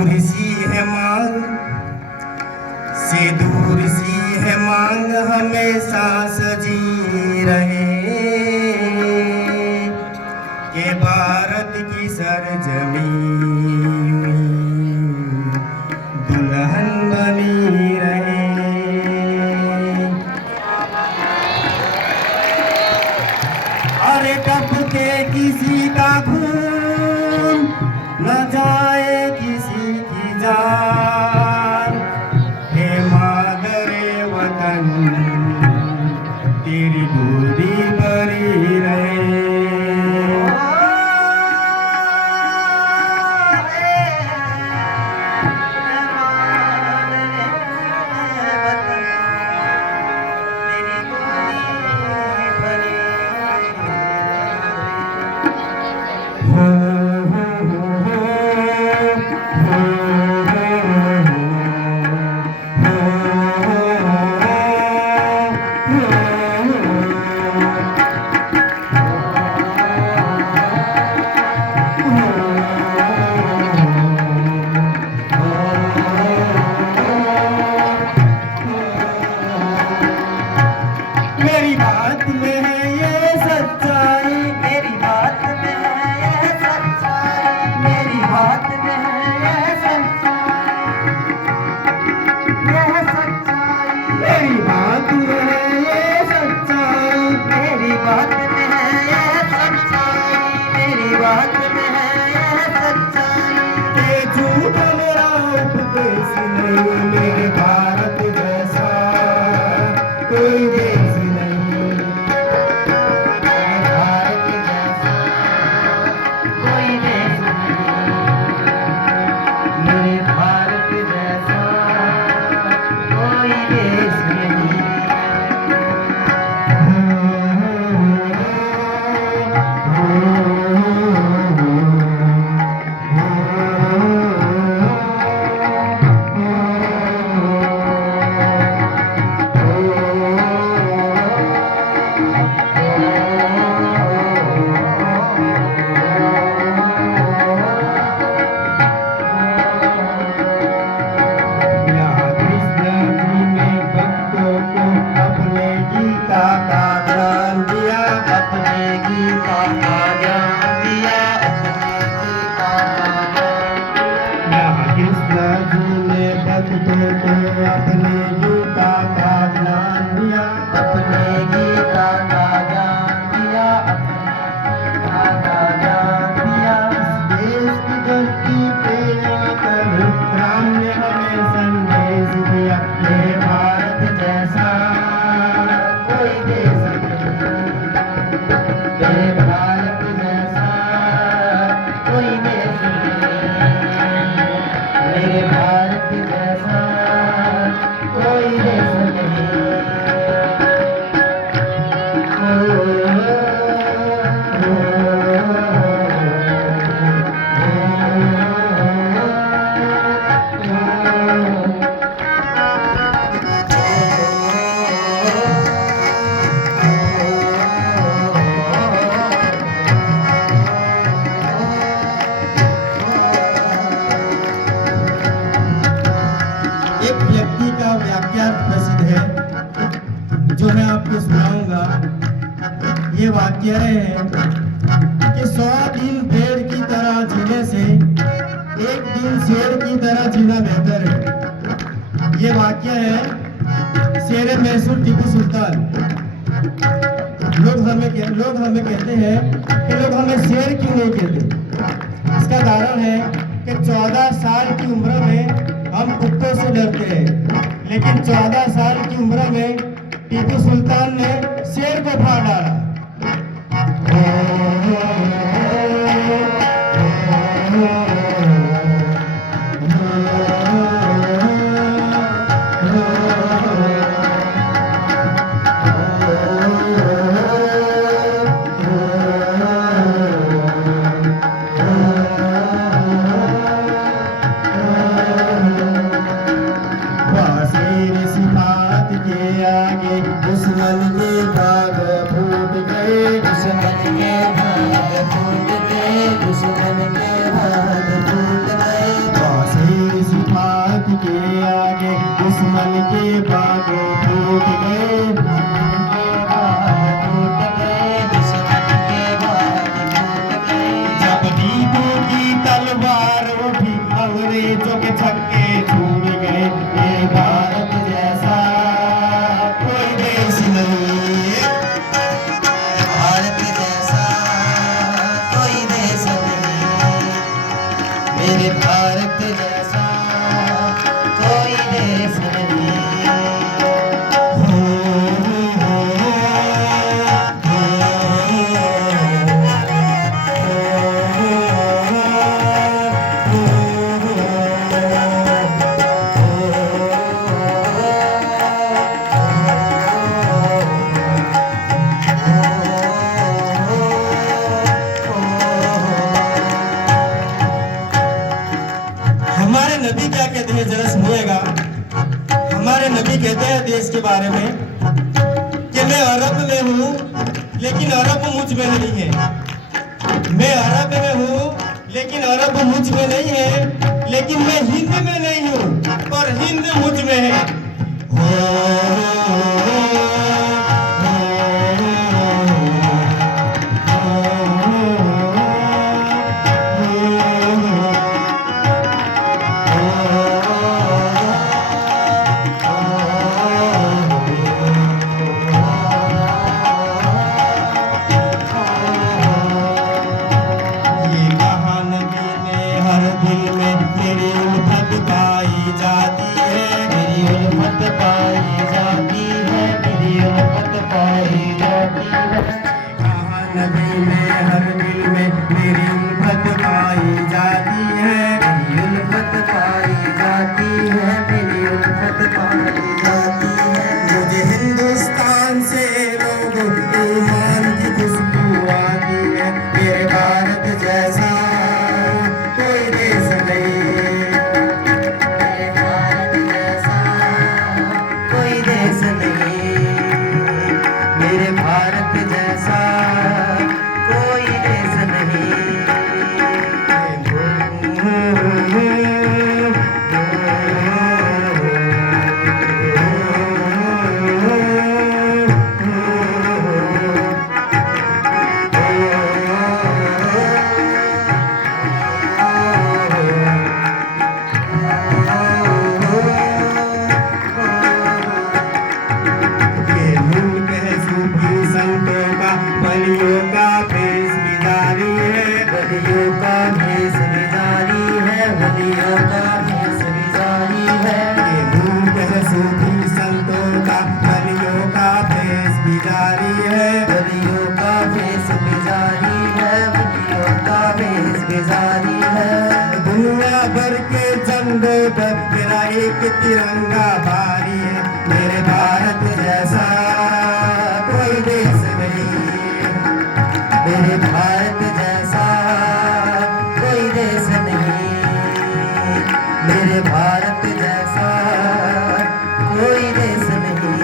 दूर सी है मांग से दूर सी है मांग हमेशा सजी रहे कि भारत की सरजमीं दुल्हन बनी रहे। अरे कब के किसी का खून न जाए किसी की जान, हे मादरे वतन तेरी गोदी भरी रहे। मेरी बात में है ये सच्चाई, मेरी बात में है ये सच्चाई, मेरी बात में है ये सच्चाई, ये सच्चाई, मेरी बात में है ये सच्चाई, मेरी बात में है ये सच्चाई, मेरी बात में है ये सच्चाई। ये झूठ मेरा उपदेश नहीं, मेरे भारत जैसा कोई देश नहीं, भारत जैसा कोई देश नहीं, मेरे भारत जैसा कोई देश नहीं। अपने गीता का ज्ञान दिया, अपने गीता का ज्ञान दिया, अपने गीता का ज्ञान दिया। इस देश की धरती पे आकर राम ने हमें संदेश दिया, ये भारत जैसा कोई देश नहीं, ये भारत जैसा कोई देश नहीं, मेरे भारत जैसा कोई देश नहीं। एक व्यक्ति का वाक्य प्रसिद्ध है जो मैं आपको सुनाऊंगा। ये वाक्य है कि 100 दिन पेड़ की तरह जीने से एक दिन शेर की तरह जीना बेहतर है। ये वाक्य है शेर मैसूर टीपू सुल्तान। लोग हमें कहते हैं कि लोग हमें शेर क्यों नहीं कहते। इसका कारण है कि 14 साल की उम्र में हम कुत्तों से डरते हैं, लेकिन 14 साल की उम्र में टीपू सुल्तान ने शेर को फाड़ डाला। दुश्मन के भाग फूट गए, दुश्मन के भाग फूट मेरे भारत जैसा कोई देश नहीं। हमारे नबी क्या कहते हैं, जरा सुनिएगा। हमारे नबी कहते हैं देश के बारे में कि मैं अरब में हूँ लेकिन अरब मुझ में नहीं है। मैं अरब में हूँ लेकिन अरब मुझ में नहीं है, लेकिन मैं हिंद में नहीं हूँ और हिंद मुझ में है। ये कहा नबी ने हर दिल में मेरी उल्फत पाई जाती है, मेरी उल्फत पाई जाती है, मेरी उल्फत पाई जाती है। कहा नबी ने हर दिल में मेरी उल्फत पाई जाती है, मेरी उल्फत पाई जाती है, मेरी उल्फत पाई जाती है। मुझे हिंदुस्तान से लोगों ईमान की खुशबू आती है। मेरे भारत जैसा कोई देश नहीं। मेरे भारत जैसा कोई देश नहीं। मेरे भारत जैसा कोई देश नहीं। ये मुल्क है सूफी संतों का, वलियों का भेष भी जारी है, वलियों का भेष भी जारी है, वलियों का भेष भी जारी है। ये मुल्क है सूफी संतों का, वलियों का भेष भी जारी है, वलियों का भेष भी जारी है, वलियों का भेष भी जारी है। दुनिया भर के झंडों पर मेरा एक तिरंगा भारी है। मेरे भारत जैसा कोई देश नहीं। मेरे भारत जैसा कोई देश नहीं। मेरे भारत जैसा कोई देश नहीं।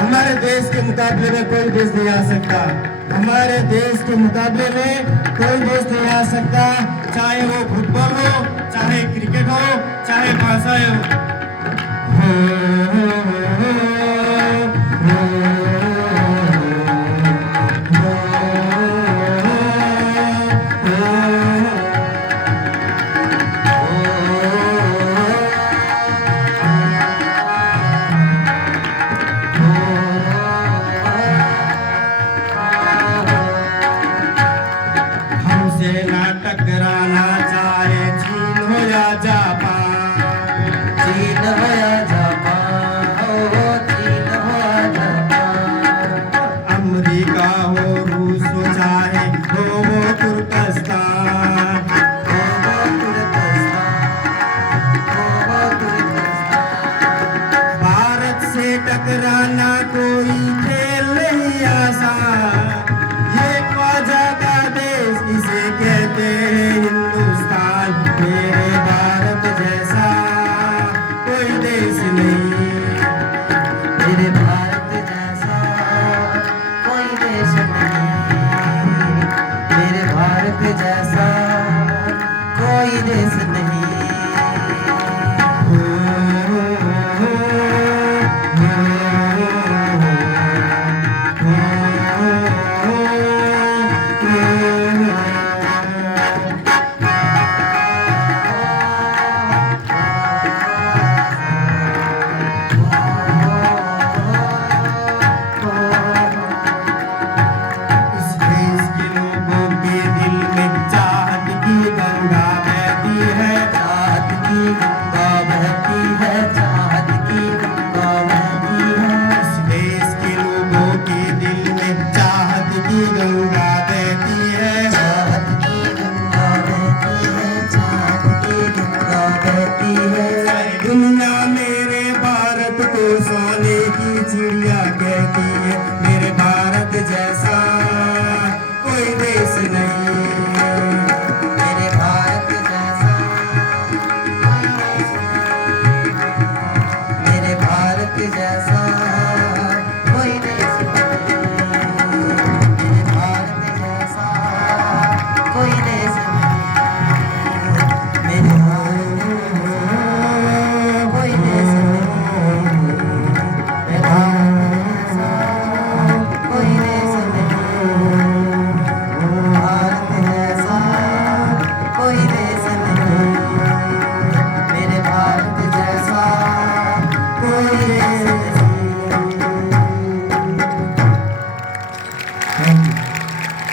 हमारे देश के मुकाबले में कोई देश नहीं आ सकता। हमारे देश के मुकाबले में कोई देश नहीं आ सकता, चाहे वो फुटबॉल हो, चाहे क्रिकेट हो, चाहे भाषा हमसे ना टकराना, चाहे चीन हो या जापान। चीन हो या जापान, हो चीन हो या जापान। अमेरिका हो, रूस हो, चाहे हो वो तुर्कस्तान। हो तुर्कस्तान, हो तुर्कस्तान। भारत से टकराना कोई खेल नहीं आसान। ये ख्वाजा का देश, इसे कहते हैं हिंदुस्तान। मेरे भारत जैसा कोई देश नहीं। मेरे भारत जैसा कोई देश नहीं। मेरे भारत जैसा कोई देश नहीं। हो रे